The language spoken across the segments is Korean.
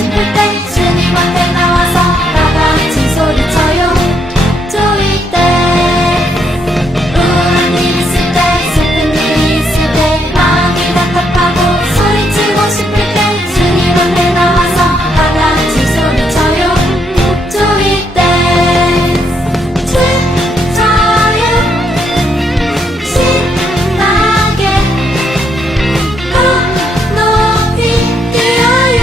싶을 때 주님 앞에 나와서 다 같이 소리쳐요. 좋을 때, 우울한 일 있을 때, 슬픈 일이 있을 때, 마음이 답답하고 소리치고 싶을 때 주님 앞에 나와서 다 같이 소리쳐요. 좋을 때 춤춰요. 신나게 더 높이 뛰어요.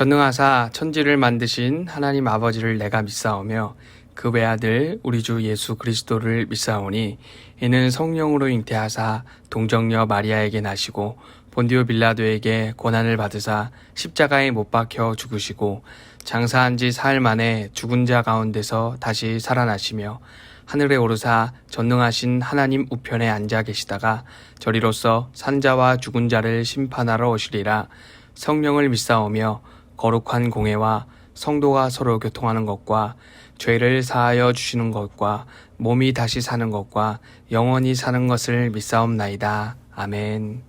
전능하사 천지를 만드신 하나님 아버지를 내가 믿사오며 그 외아들 우리 주 예수 그리스도를 믿사오니 이는 성령으로 잉태하사 동정녀 마리아에게 나시고 본디오 빌라도에게 고난을 받으사 십자가에 못 박혀 죽으시고 장사한 지 사흘 만에 죽은 자 가운데서 다시 살아나시며 하늘에 오르사 전능하신 하나님 우편에 앉아 계시다가 저리로서 산자와 죽은 자를 심판하러 오시리라. 성령을 믿사오며 거룩한 공회와 성도가 서로 교통하는 것과 죄를 사하여 주시는 것과 몸이 다시 사는 것과 영원히 사는 것을 믿사옵나이다. 아멘.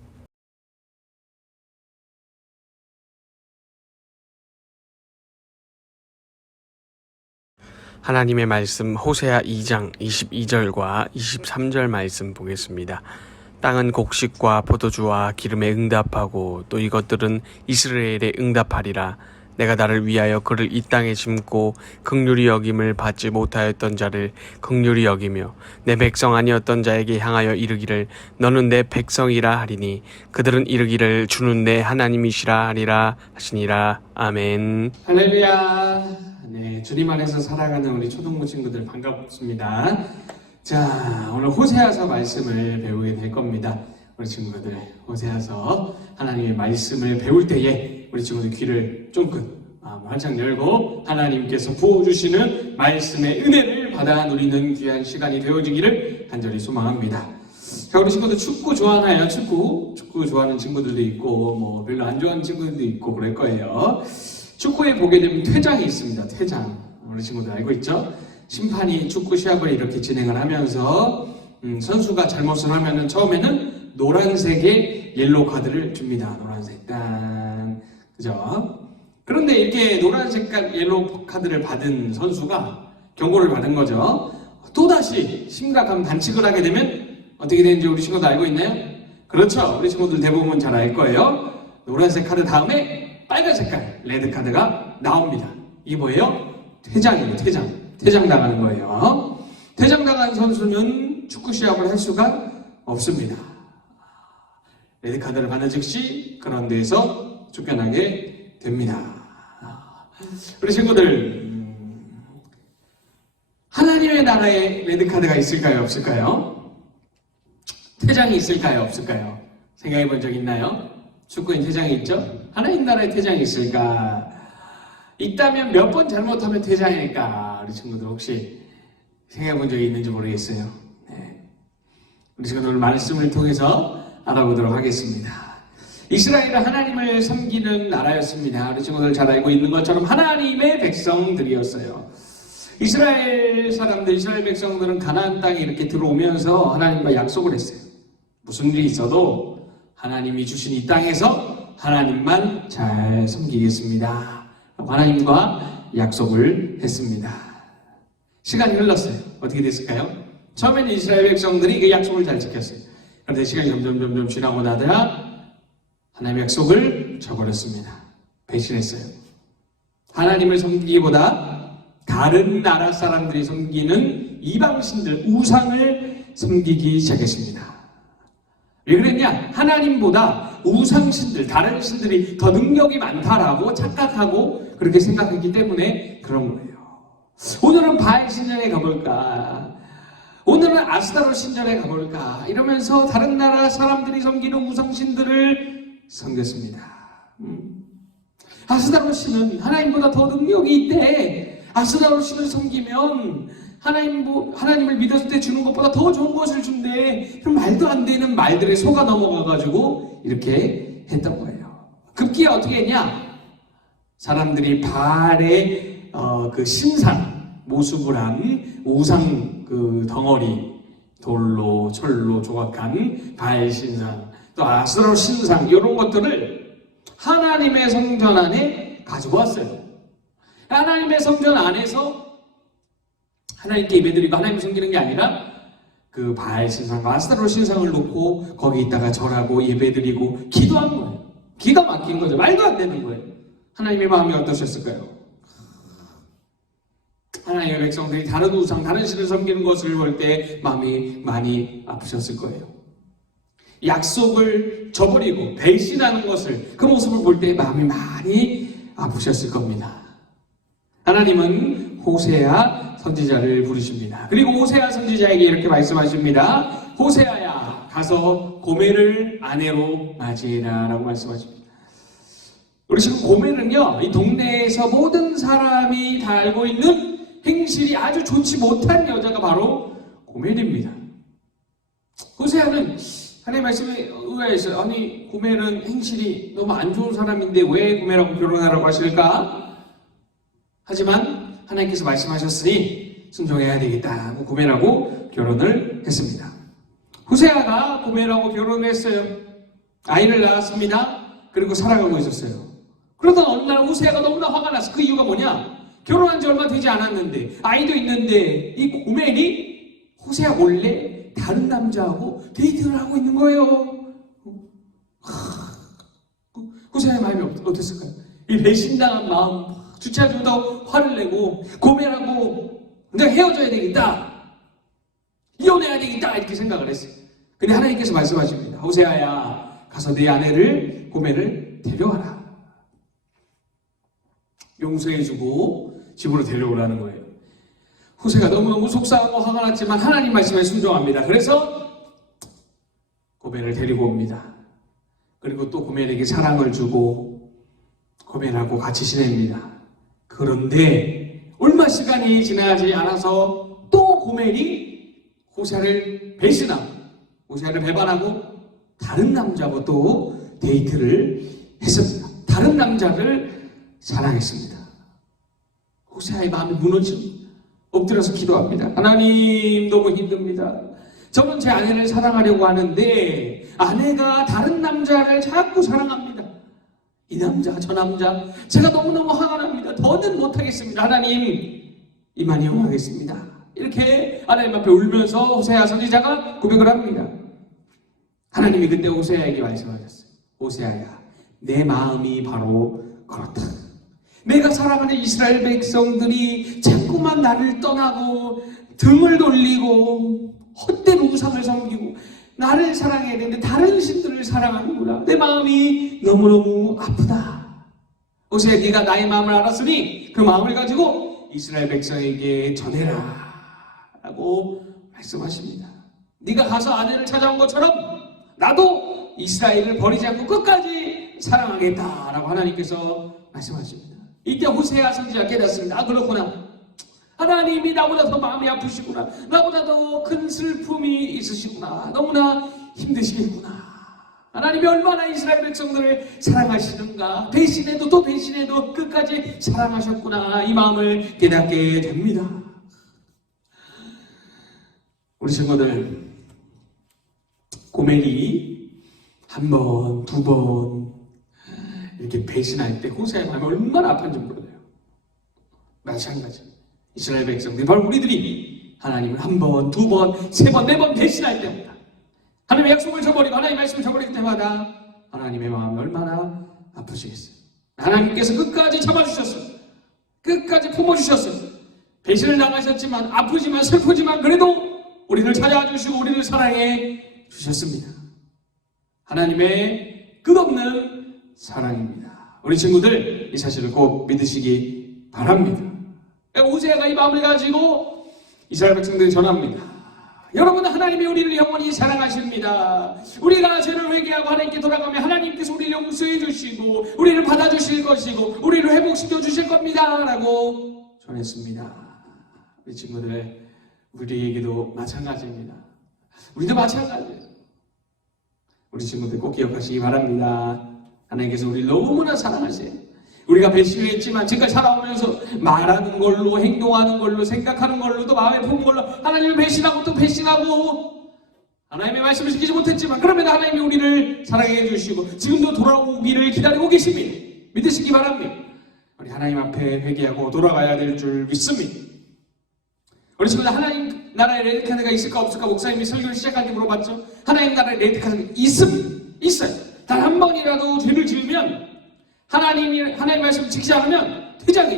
하나님의 말씀 호세아 2장 22절과 23절 말씀 보겠습니다. 땅은 곡식과 포도주와 기름에 응답하고 또 이것들은 이스라엘에 응답하리라. 내가 나를 위하여 그를 이 땅에 심고 긍휼히 여김을 받지 못하였던 자를 긍휼히 여기며 내 백성 아니었던 자에게 향하여 이르기를 너는 내 백성이라 하리니 그들은 이르기를 주는 내 하나님이시라 하리라 하시니라. 아멘. 할렐루야. 네, 주님 안에서 살아가는 우리 초등부 친구들 반갑습니다. 자, 오늘 호세아서 말씀을 배우게 될 겁니다. 우리 친구들 호세아서 하나님의 말씀을 배울 때에 우리 친구들 귀를 쫑긋 활짝 열고 하나님께서 부어주시는 말씀의 은혜를 받아 누리는 귀한 시간이 되어지기를 간절히 소망합니다. 자, 우리 친구들 축구 좋아하나요? 축구 좋아하는 친구들도 있고 뭐 별로 안 좋아하는 친구들도 있고 그럴 거예요. 축구에 보게 되면 퇴장이 있습니다. 퇴장. 우리 친구들 알고 있죠? 심판이 축구 시합을 이렇게 진행을 하면서 선수가 잘못을 하면은 처음에는 노란색의 옐로우 카드를 줍니다. 노란색. 딴. 그죠? 그런데 이렇게 노란 색깔 옐로우 카드를 받은 선수가 경고를 받은 거죠. 또다시 심각한 반칙을 하게 되면 어떻게 되는지 우리 친구들 알고 있나요? 그렇죠. 우리 친구들 대부분 잘 알 거예요. 노란색 카드 다음에 빨간 색깔 레드 카드가 나옵니다. 이게 뭐예요? 퇴장이에요. 퇴장 당하는 거예요. 퇴장 당한 선수는 축구 시합을 할 수가 없습니다. 레드 카드를 받는 즉시 그런 데에서 쫓겨나게 됩니다. 우리 친구들 하나님의 나라에 레드 카드가 있을까요? 없을까요? 퇴장이 있을까요? 없을까요? 생각해 본 적 있나요? 축구엔 퇴장이 있죠? 하나님 나라에 퇴장이 있을까? 있다면 몇 번 잘못하면 퇴장일까? 우리 친구들 혹시 생각해 본 적이 있는지 모르겠어요. 네. 우리 친구들 오늘 말씀을 통해서 알아보도록 하겠습니다. 이스라엘은 하나님을 섬기는 나라였습니다. 우리 친구들 잘 알고 있는 것처럼 하나님의 백성들이었어요. 이스라엘 사람들, 이스라엘 백성들은 가나안 땅에 이렇게 들어오면서 하나님과 약속을 했어요. 무슨 일이 있어도 하나님이 주신 이 땅에서 하나님만 잘 섬기겠습니다. 하나님과 약속을 했습니다. 시간이 흘렀어요. 어떻게 됐을까요? 처음에는 이스라엘 백성들이 그 약속을 잘 지켰어요. 그런데 시간이 점점 지나고 나더라 하나님의 약속을 저버렸습니다. 배신했어요. 하나님을 섬기기보다 다른 나라 사람들이 섬기는 이방신들, 우상을 섬기기 시작했습니다. 왜 그랬냐? 하나님보다 우상신들, 다른 신들이 더 능력이 많다라고 착각하고 그렇게 생각했기 때문에 그런 거예요. 오늘은 바알 신전에 가볼까? 오늘은 아스타롯 신전에 가볼까? 이러면서 다른 나라 사람들이 섬기는 우상신들을 섬겼습니다. 아스타롯 신은 하나님보다 더 능력이 있대. 아스타롯 신을 섬기면 하나님을 믿었을 때 주는 것보다 더 좋은 것을 준대. 그럼 말도 안 되는 말들에 속아 넘어가가지고 이렇게 했던 거예요. 급기야 어떻게 했냐? 사람들이 바알의 그 신상 모습을 한 우상 그 덩어리, 돌로 철로 조각한 바알 신상, 또 아스타롯 신상 이런 것들을 하나님의 성전 안에 가지고 왔어요. 하나님의 성전 안에서 하나님께 예배드리고 하나님을 섬기는 게 아니라 그 바알 신상과 아스타롯 신상을 놓고 거기 있다가 절하고 예배드리고 기도한 거예요. 기가 막힌 거죠. 말도 안 되는 거예요. 하나님의 마음이 어떠셨을까요? 하나님의 백성들이 다른 우상, 다른 신을 섬기는 것을 볼 때 마음이 많이 아프셨을 거예요. 약속을 저버리고 배신하는 것을, 그 모습을 볼 때 마음이 많이 아프셨을 겁니다. 하나님은 호세아 선지자를 부르십니다. 그리고 호세아 선지자에게 이렇게 말씀하십니다. 호세아야, 가서 고멜을 아내로 맞이해라 라고 말씀하십니다. 우리 지금 고멜은요, 이 동네에서 모든 사람이 다 알고 있는 행실이 아주 좋지 못한 여자가 바로 고멜입니다. 호세아는 하나님 말씀에 의아했어요. 아니, 고멜은 행실이 너무 안 좋은 사람인데 왜 고멜하고 결혼하라고 하실까? 하지만 하나님께서 말씀하셨으니 순종해야 되겠다 하고 고멜하고 결혼을 했습니다. 호세아가 고멜하고 결혼했어요. 아이를 낳았습니다. 그리고 살아가고 있었어요. 그러던 어느 날 호세아가 너무나 화가 났어. 그 이유가 뭐냐? 결혼한 지 얼마 되지 않았는데 아이도 있는데 이 고멜이 호세아 몰래 다른 남자하고 데이트를 하고 있는 거예요. 호세아의 마음이 어땠을까요? 이 배신당한 마음 주체하지 못하고 화를 내고 고멜하고 내가 헤어져야 되겠다, 이혼해야 되겠다 이렇게 생각을 했어요. 근데 하나님께서 말씀하십니다. 호세아야, 가서 네 아내를 고멜을 데려와라. 용서해주고 집으로 데려오라는 거예요. 호세가 너무너무 속상하고 화가 났지만 하나님 말씀에 순종합니다. 그래서 고멜을 데리고 옵니다. 그리고 또 고멜에게 사랑을 주고 고멜하고 같이 지냅니다. 그런데 얼마 시간이 지나지 않아서 또 고멜이 호세아를 배신하고 호세아를 배반하고 다른 남자하고 또 데이트를 했습니다. 다른 남자를 사랑했습니다. 호세아의 마음이 무너집니다. 엎드려서 기도합니다. 하나님, 너무 힘듭니다. 저는 제 아내를 사랑하려고 하는데 아내가 다른 남자를 자꾸 사랑합니다. 이 남자 저 남자, 제가 너무너무 화가 납니다. 더는 못하겠습니다. 하나님, 이만 이용하겠습니다. 이렇게 하나님 앞에 울면서 호세아 선지자가 고백을 합니다. 하나님이 그때 호세아에게 말씀하셨어요. 호세아야, 내 마음이 바로 그렇다. 내가 사랑하는 이스라엘 백성들이 자꾸만 나를 떠나고 등을 돌리고 헛된 우상을 섬기고 나를 사랑해야 되는데 다른 신들을 사랑하는구나. 내 마음이 너무너무 아프다. 호세아, 네가 나의 마음을 알았으니 그 마음을 가지고 이스라엘 백성에게 전해라 라고 말씀하십니다. 네가 가서 아내를 찾아온 것처럼 나도 이스라엘을 버리지 않고 끝까지 사랑하겠다라고 하나님께서 말씀하십니다. 이때 호세아 선지자가 깨닫습니다. 아, 그렇구나. 하나님이 나보다 더 마음이 아프시구나. 나보다 더 큰 슬픔이 있으시구나. 너무나 힘드시겠구나. 하나님이 얼마나 이스라엘 백성들을 사랑하시는가. 배신해도 또 배신해도 끝까지 사랑하셨구나. 이 마음을 깨닫게 됩니다. 우리 친구들, 고멜이 한 번, 두 번 이렇게 배신할 때 호세아의 마음이 얼마나 아픈지 몰라요. 마찬가지. 이스라엘 백성들, 바로 우리들이 하나님을 한 번, 두 번, 세 번, 네 번 배신할 때마다, 하나님의 약속을 저버리고 하나님의 말씀을 저버릴 때마다 하나님의 마음이 얼마나 아프시겠어요. 하나님께서 끝까지 참아주셨어요. 끝까지 품어주셨어요. 배신을 당하셨지만, 아프지만 슬프지만 그래도 우리를 찾아와 주시고 우리를 사랑해 주셨습니다. 하나님의 끝없는 사랑입니다. 우리 친구들, 이 사실을 꼭 믿으시기 바랍니다. 호세아가 이 마음을 가지고 이스라엘 백성들에게 전합니다. 여러분, 하나님이 우리를 영원히 사랑하십니다. 우리가 죄를 회개하고 하나님께 돌아가면 하나님께서 우리를 용서해 주시고 우리를 받아주실 것이고 우리를 회복시켜 주실 겁니다 라고 전했습니다. 우리 친구들, 우리에게도 마찬가지입니다. 우리도 마찬가지예요. 우리 친구들 꼭 기억하시기 바랍니다. 하나님께서 우리를 너무나 사랑하세요. 우리가 배신했지만 지금까지 살아오면서 말하는 걸로, 행동하는 걸로, 생각하는 걸로도, 마음에 품은 걸로 하나님을 배신하고 또 배신하고 하나님의 말씀을 지키지 못했지만 그러면 하나님이 우리를 사랑해 주시고 지금도 돌아오기를 기다리고 계십니다. 믿으시기 바랍니다. 우리 하나님 앞에 회개하고 돌아가야 될 줄 믿습니다. 우리 친구들, 하나님 나라에 레드카드가 있을까 없을까 목사님이 설교를 시작할 때 물어봤죠. 하나님 나라에 레드카드가 있어요. 단 한 번이라도 죄를 지으면 하나님 말씀을 지키지 않으면 퇴장,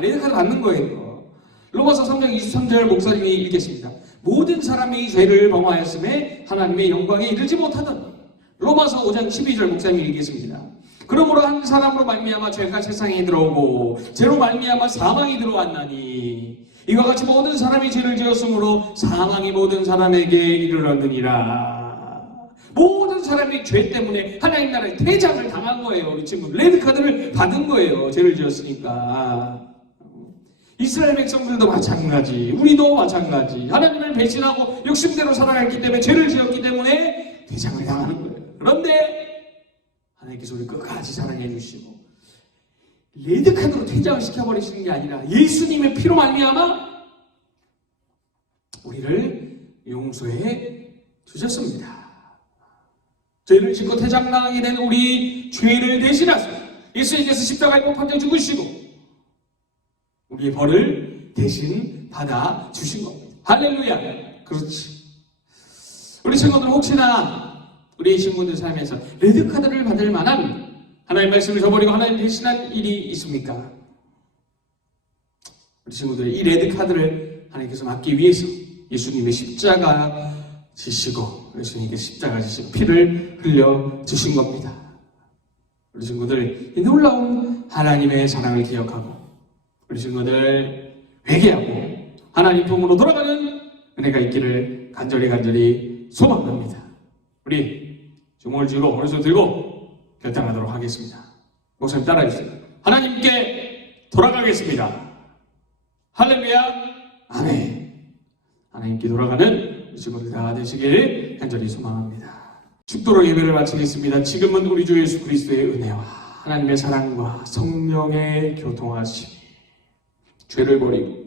레드카드 받는 거예요. 로마서 3장 23절 목사님이 읽겠습니다. 모든 사람이 죄를 범하였음에 하나님의 영광에 이르지 못하던. 로마서 5장 12절 목사님이 읽겠습니다. 그러므로 한 사람으로 말미암아 죄가 세상에 들어오고 죄로 말미암아 사망이 들어왔나니 이와 같이 모든 사람이 죄를 지었으므로 사망이 모든 사람에게 이르렀느니라. 모든 사람이 죄 때문에 하나님 나라의 퇴장을 당한 거예요. 우리 친구 레드카드를 받은 거예요. 죄를 지었으니까. 이스라엘 백성들도 마찬가지, 우리도 마찬가지. 하나님을 배신하고 욕심대로 살아갔기 때문에 죄를 지었기 때문에 퇴장을 당하는 거예요. 그런데 하나님께서 우리 끝까지 사랑해 주시고 레드카드로 퇴장을 시켜버리시는 게 아니라 예수님의 피로 말미암아 우리를 용서해 주셨습니다. 죄를 짓고 퇴장당하게 된 우리 죄를 대신하사 예수님께서 십자가에 못 박혀 죽으시고 우리의 벌을 대신 받아 주신 겁니다. 할렐루야. 그렇지. 우리 친구들 혹시나 우리 친구들 삶에서 레드카드를 받을 만한 하나님의 말씀을 저버리고 하나님 대신한 일이 있습니까? 우리 친구들이 이 레드카드를 하나님께서 막기 위해서 예수님의 십자가 지시고 예수님께서 십자가 지시고 피를 흘려 주신 겁니다. 우리 친구들 이 놀라운 하나님의 사랑을 기억하고 우리 친구들 회개하고 하나님 품으로 돌아가는 은혜가 있기를 간절히 소망합니다. 우리 주먹을 쥐고 오른손 들고 결단하도록 하겠습니다. 목사님 따라해주세요. 하나님께 돌아가겠습니다. 할렐루야. 아멘. 하나님께 돌아가는 우리 친구들 다 되시길 간절히 소망합니다. 축도로 예배를 마치겠습니다. 지금은 우리 주 예수 그리스도의 은혜와 하나님의 사랑과 성령의 교통하심 죄를 버리고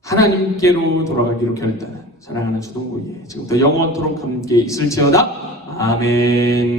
하나님께로 돌아가기로 결단한 사랑하는 주동구에 지금부터 영원토록 함께 있을지어다. 아멘.